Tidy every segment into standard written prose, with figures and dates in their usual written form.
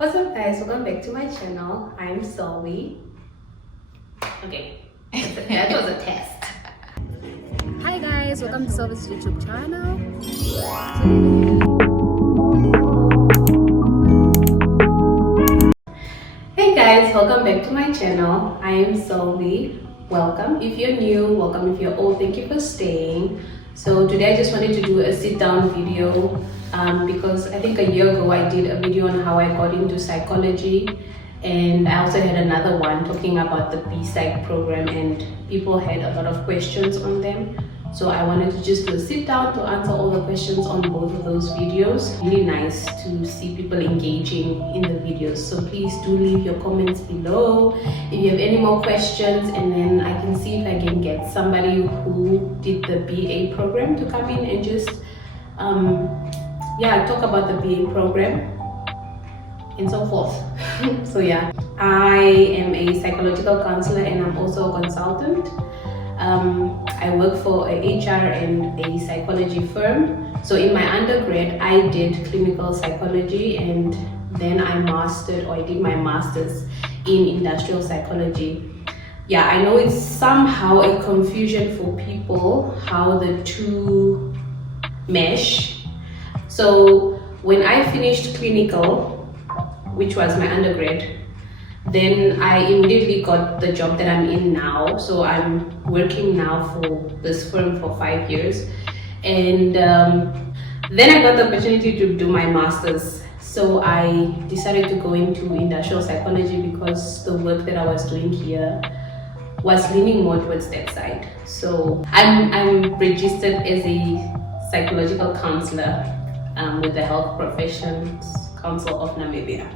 What's up guys, welcome back to my channel. I'm Zoe. Okay, that was a test. Hi guys, welcome to Zoe's YouTube channel. Hey guys, welcome back to my channel. I am Zoe. Welcome. If you're new, welcome. If you're old, thank you for staying. So today I just wanted to do a sit down video because I think a year ago I did a video on how I got into psychology, and I also had another one talking about the psych program, and people had a lot of questions on them. So I wanted to just do a sit down to answer all the questions on both of those videos. Really nice to see people engaging in the videos. So please do leave your comments below if you have any more questions, and then I can see if I can get somebody who did the BA program to come in and just talk about the BA program and so forth. So yeah, I am a psychological counselor and I'm also a consultant. I work for a HR and a psychology firm. So in my undergrad, I did clinical psychology, and then I did my master's in industrial psychology. Yeah, I know it's somehow a confusion for people how the two mesh. So when I finished clinical, which was my undergrad, then I immediately got the job that I'm in now. So I'm working now for this firm for 5 years, and then I got the opportunity to do my master's. So I decided to go into industrial psychology because the work that I was doing here was leaning more towards that side. So I'm registered as a psychological counselor with the Health Professions Council of Namibia.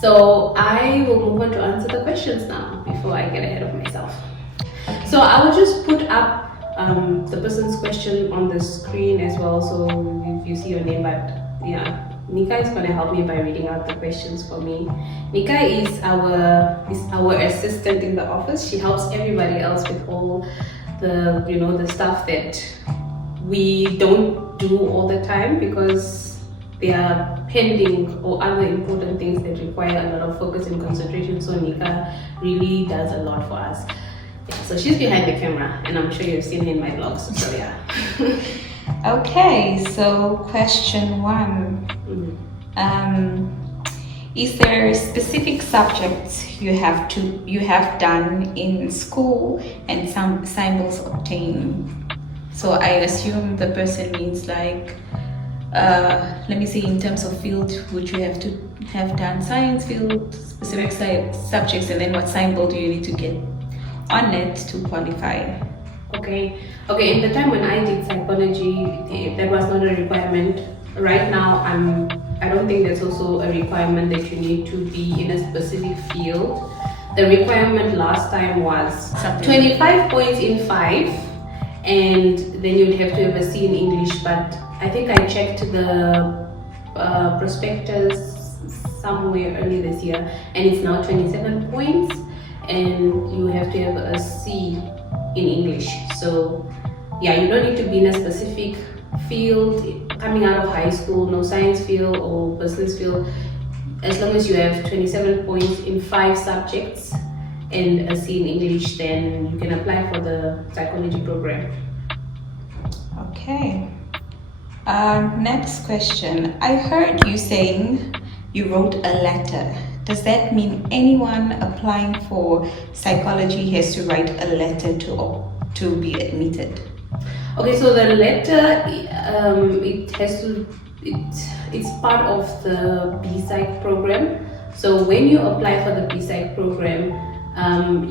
So I will move on to answer the questions now before I get ahead of myself. So I will just put up the person's question on the screen as well, so if you see your name. But yeah, Nika is going to help me by reading out the questions for me. Nika is our assistant in the office. She helps everybody else with all the the stuff that we don't do all the time because they are pending or other important things that require a lot of focus and concentration. So Nika really does a lot for us. Yeah, so she's behind the camera, and I'm sure you've seen her in my vlogs. So yeah. Okay, so question one. Is there specific subjects you have done in school and some symbols obtained? So I assume the person means like, let me see, in terms of field, would you have to have done science field, specific subjects, and then what symbol do you need to get on it to qualify? Okay, in the time when I did psychology, that was not a requirement. Right now, I don't think there's also a requirement that you need to be in a specific field. The requirement last time was 25 points in 5, and then you'd have to have a C in English. But I think I checked the prospectus somewhere early this year, and it's now 27 points, and you have to have a C in English. So yeah, you don't need to be in a specific field coming out of high school, no science field or business field. As long as you have 27 points in 5 subjects and a C in English, then you can apply for the psychology program. Okay. Next question. I heard you saying you wrote a letter. Does that mean anyone applying for psychology has to write a letter to be admitted? Okay, so the letter, it's part of the psych program. So when you apply for the psych program,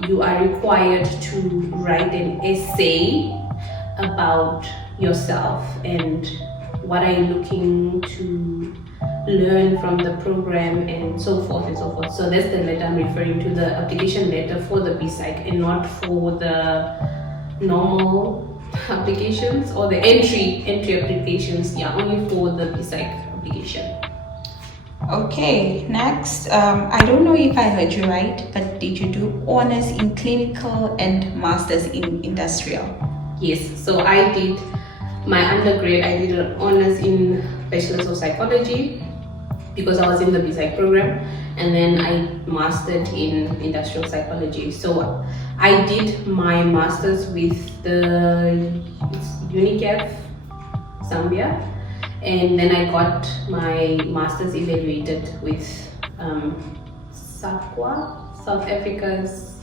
you are required to write an essay about yourself and what are you looking to learn from the program, and so forth and so forth. So that's the letter I'm referring to, the application letter for the psych, and not for the normal applications or the entry applications. Yeah, only for the psych application. Okay, next, I don't know if I heard you right, but did you do honors in clinical and masters in industrial? Yes, so I did my undergrad, I did an honors in Bachelor's of Psychology, because I was in the psych program, and then I mastered in industrial psychology. So I did my masters with the UNICEF Zambia, and then I got my masters evaluated with SAQA, South Africa's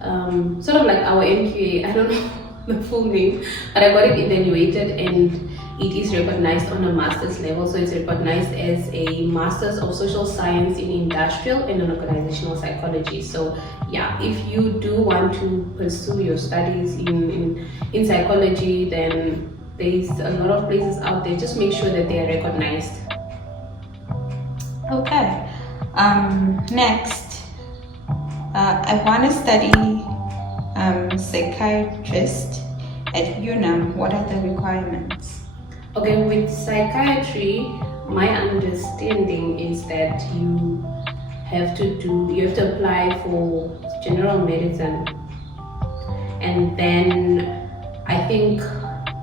sort of like our NQA. I don't know the full name, but I got it evaluated, and it is recognized on a master's level. So it's recognized as a Master's of Social Science in Industrial and Organizational Psychology. So yeah, if you do want to pursue your studies in psychology, then there's a lot of places out there. Just make sure that they are recognized. Okay. Next, I want to study psychiatrist at UNAM. What are the requirements? Okay, with psychiatry, my understanding is that you have to apply for general medicine, and then I think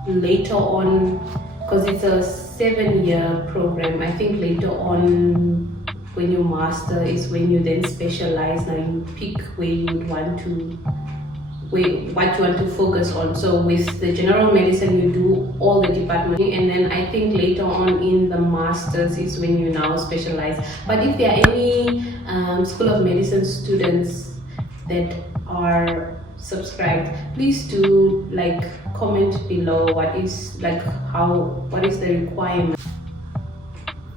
later on, because it's a 7-year program, I think later on when you master is when you then specialize. Now you pick where you would want to what you want to focus on. So with the general medicine, you do all the departments, and then I think later on in the masters is when you now specialize. But if there are any School of Medicine students that are subscribed, please do comment below what is the requirement.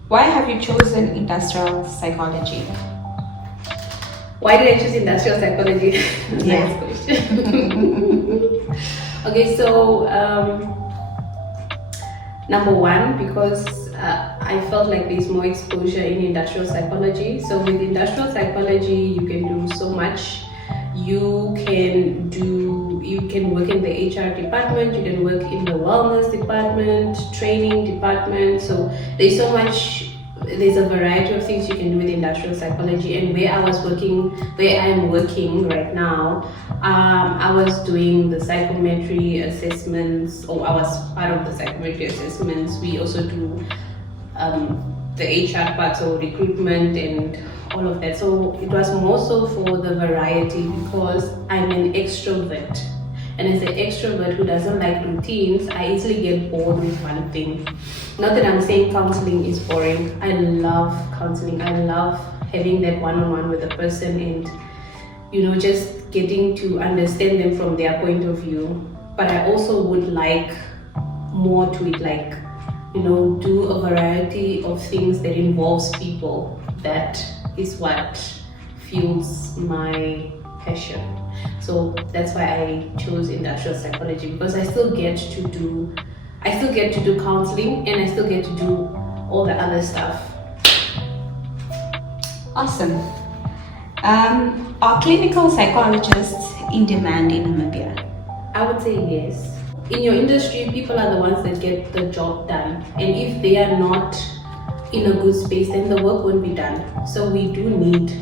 Why have you chosen industrial psychology? Why did I choose industrial psychology? Yeah. Nice question. Okay, so number one, because I felt like there's more exposure in industrial psychology. So with industrial psychology, you can do so much. You can work in the HR department, you can work in the wellness department, training department. So there's a variety of things you can do with industrial psychology. And where I'm working right now, I was doing the psychometry assessments, or I was part of the psychometry assessments. We also do the HR part, so recruitment and all of that. So it was more so for the variety, because I'm an extrovert. And as an extrovert who doesn't like routines, I easily get bored with one thing. Not that I'm saying counseling is boring. I love counseling. I love having that one-on-one with a person and, just getting to understand them from their point of view. But I also would like more to it, do a variety of things that involves people. That is what fuels my passion. So that's why I chose industrial psychology, because I still get to do counseling, and I still get to do all the other stuff. Awesome. Are clinical psychologists in demand in Namibia? I would say yes. In your industry, people are the ones that get the job done, and if they are not in a good space, then the work won't be done. So we do need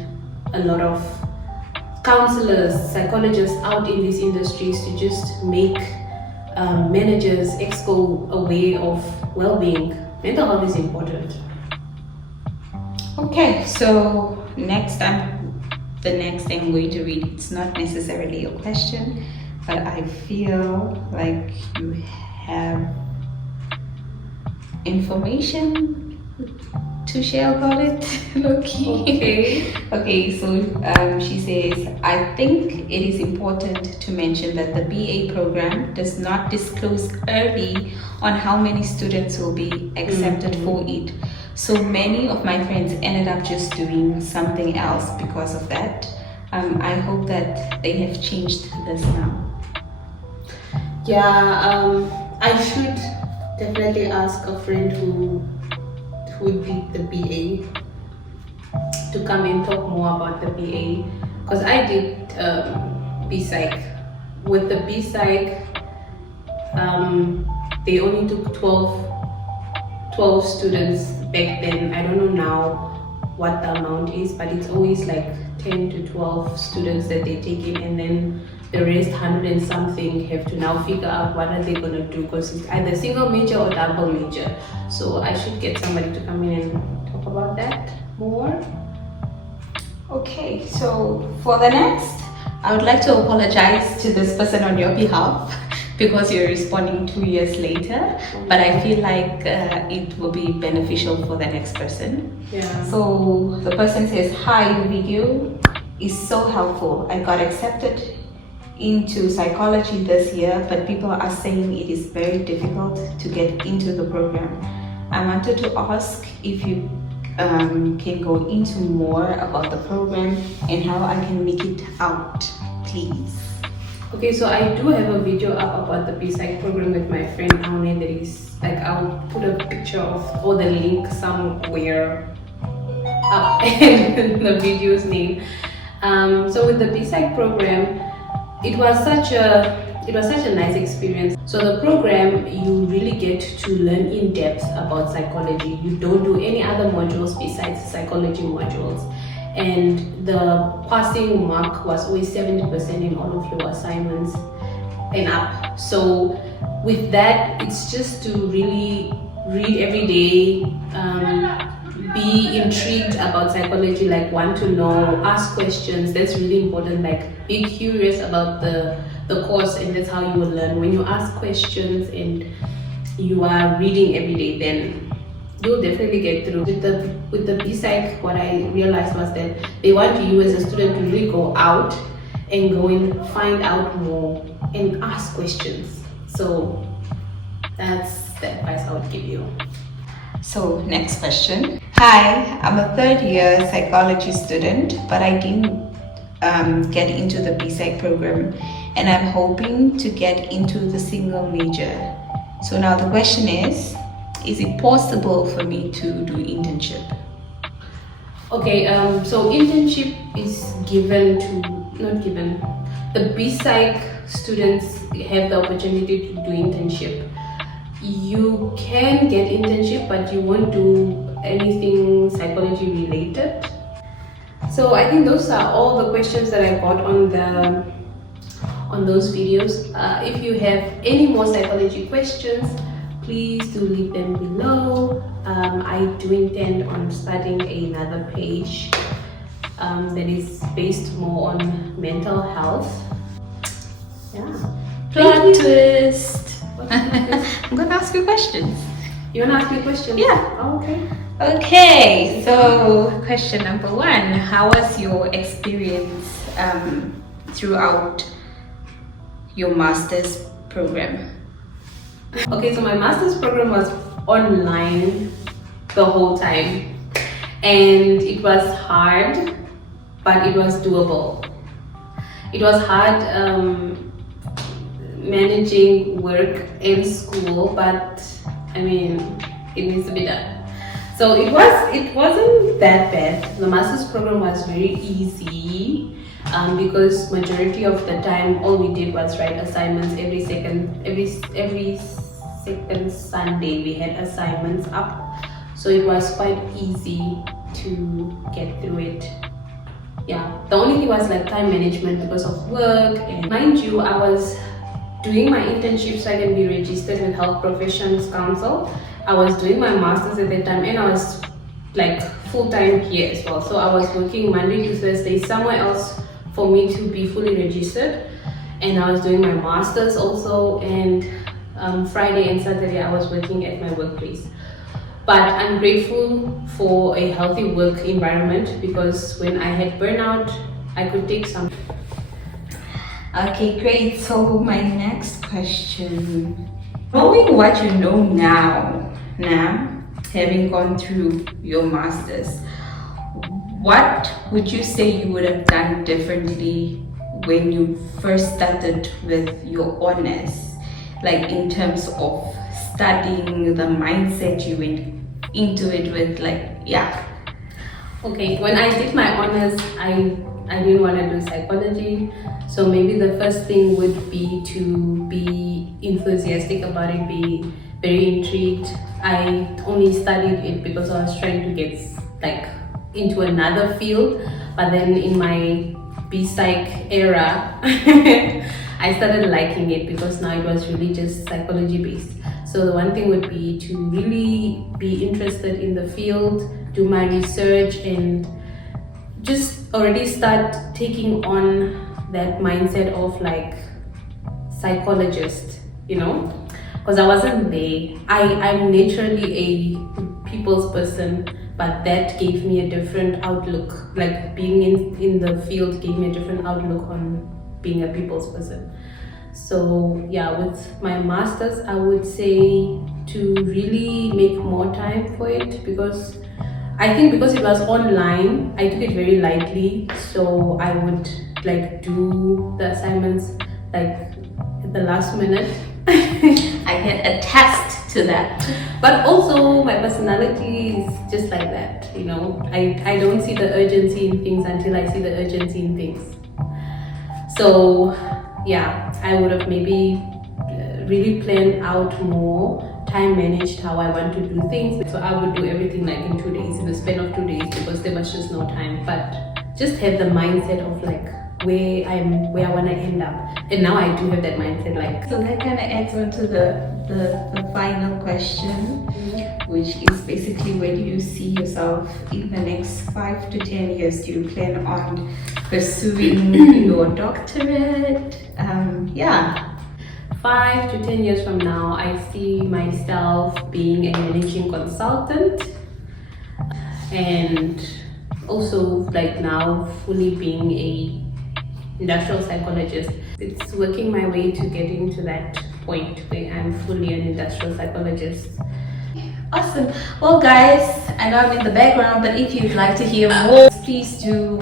a lot of counselors, psychologists out in these industries to just make managers, exco aware of well-being. Mental health is important. Okay, so the next thing I'm going to read, it's not necessarily a question, but I feel like you have information to share about it. Okay, so she says, I think it is important to mention that the BA program does not disclose early on how many students will be accepted for it. So many of my friends ended up just doing something else because of that. I hope that they have changed this now. Yeah, I should definitely ask a friend who did the BA to come and talk more about the BA, because I did psych. With the psych, they only took 12 students back then. I don't know now what the amount is, but it's always like 10 to 12 students that they take in, and then the rest 100 and something have to now figure out what are they going to do, because it's either single major or double major. So I should get somebody to come in and talk talk about that more. Okay, so for the next, I would like to apologize to this person on your behalf because you're responding 2 years later, but I feel like it will be beneficial for the next person. Yeah. So the person says, hi, the video is so helpful. I got accepted into psychology this year, but people are saying it is very difficult to get into the program. I wanted to ask if you can go into more about the program and how I can make it out, please. Okay, so I do have a video up about the psych program with my friend Aune. That is, like, I'll put a picture of or the link somewhere up in the video's name. So with the psych program, it was such a nice experience. So the program, you really get to learn in depth about psychology. You don't do any other modules besides psychology modules. And the passing mark was always 70% in all of your assignments and up. So with that, it's just to really read every day, be intrigued about psychology, like want to know, ask questions. That's really important. Like, be curious about the course, and that's how you will learn. When you ask questions and you are reading every day, then you'll definitely get through. With the psych, what I realized was that they want you as a student to really go out and go and find out more and ask questions. So that's the advice I would give you. So next question. Hi, I'm a third year psychology student, but I didn't get into the psych program, and I'm hoping to get into the single major. So now the question is it possible for me to do internship? Okay, so internship is not given. The psych students have the opportunity to do internship. You can get internship, but you won't do anything psychology related. So I think those are all the questions that I got on those videos. If you have any more psychology questions, please do leave them below. I do intend on starting another page that is based more on mental health. Yeah. Plot twist. Twist? I'm gonna ask you questions. You wanna ask me questions? Yeah. Oh, okay. Okay, so question number 1, how was your experience throughout your master's program? Okay, so my master's program was online the whole time, and it was hard, but it was doable. It was hard managing work and school, but I mean, it needs to be done. So it wasn't that bad. The master's program was very easy because majority of the time all we did was write assignments. Every second Sunday we had assignments up, so it was quite easy to get through it. Yeah, the only thing was like time management because of work. And mind you, I was doing my internship so I can be registered with Health Professions Council. I was doing my master's at that time, and I was like full-time here as well. So I was working Monday to Thursday somewhere else for me to be fully registered, and I was doing my master's also, and Friday and Saturday I was working at my workplace. But I'm grateful for a healthy work environment, because when I had burnout, I could take some. Okay, great. So my next question, knowing what you know now, having gone through your master's, what would you say you would have done differently when you first started with your honors? Like in terms of studying, the mindset you went into it with, like, yeah. Okay, when I did my honors, I didn't want to do psychology, so maybe the first thing would be to be enthusiastic about it, be very intrigued. I only studied it because I was trying to get like into another field, but then in my psych era I started liking it because now it was really just psychology based. So the one thing would be to really be interested in the field, do my research, and just already start taking on that mindset of like psychologist, because I wasn't there. I'm naturally a people's person, but that gave me a different outlook. Like being in the field gave me a different outlook on being a people's person. So yeah, with my masters, I would say to really make more time for it, because I think because it was online, I took it very lightly. So I would like do the assignments like at the last minute. I can attest to that. But also my personality is just like that, I don't see the urgency in things until I see the urgency in things. So yeah, I would have maybe really planned out more, time managed how I want to do things. So I would do everything like in 2 days, in the span of 2 days, because there was just no time. But just have the mindset of like where I want to end up. And now I do have that mindset. Like, so that kind of adds on to the final question, which is basically, where do you see yourself in the next 5 to 10 years? Do you plan on pursuing your doctorate? 5 to 10 years from now, I see myself being a managing consultant, and also like now fully being a industrial psychologist. It's working my way to getting to that point where I'm fully an industrial psychologist. Awesome. Well guys, I know I'm in the background, but if you'd like to hear more, please do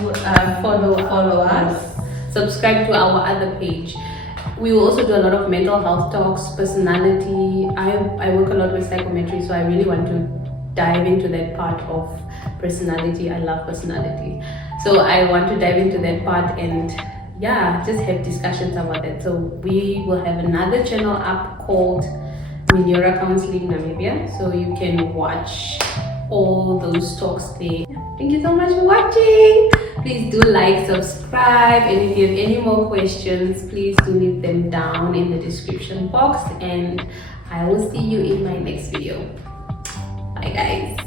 follow us. Subscribe to our other page. We will also do a lot of mental health talks, personality. I work a lot with psychometry, so I really want to dive into that part of personality. I love personality. So I want to dive into that part and just have discussions about it. So we will have another channel up called Minyora Counseling Namibia, so you can watch all those talks there. Thank you so much for watching. Please do like, subscribe, and if you have any more questions, please do leave them down in the description box, and I will see you in my next video. Bye guys.